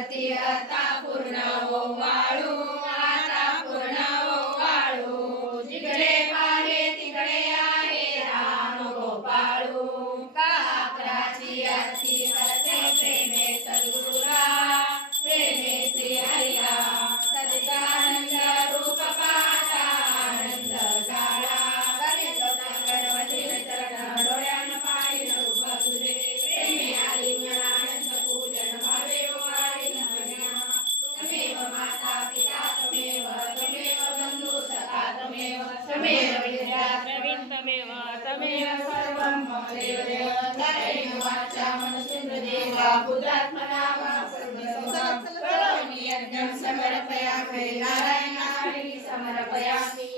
वरती आता पूर्ण ओवाळू, आता पूर्ण ओवाळू, जिकडे पाहे तिकडे आहे राम गोपाळू. काकराची आरती करते प्रेमे सद्गुरुला, प्रेमे श्री हरिला. सच्चिदानंद रूप पाहता आनंद झाला. गणपती चरण डोळ्यानं पाहिलं रूप तुझे, प्रेमे आलिंगन आनंद पूजन भावे ओवाळीन कन्या. त्वमेव माता पिता त्वमेव, त्वमेव बंधु सखा त्वमेव, त्वमेव विद्या द्रविण त्वमेव, त्वमेव सर्वं मम देवदेव. कायेन वाचा मनसेन्द्रियेण बुद्ध्यात्मना वा सर्वतो करोमि यज्ञं समर्पयामि, नारायणाय समर्पयामि.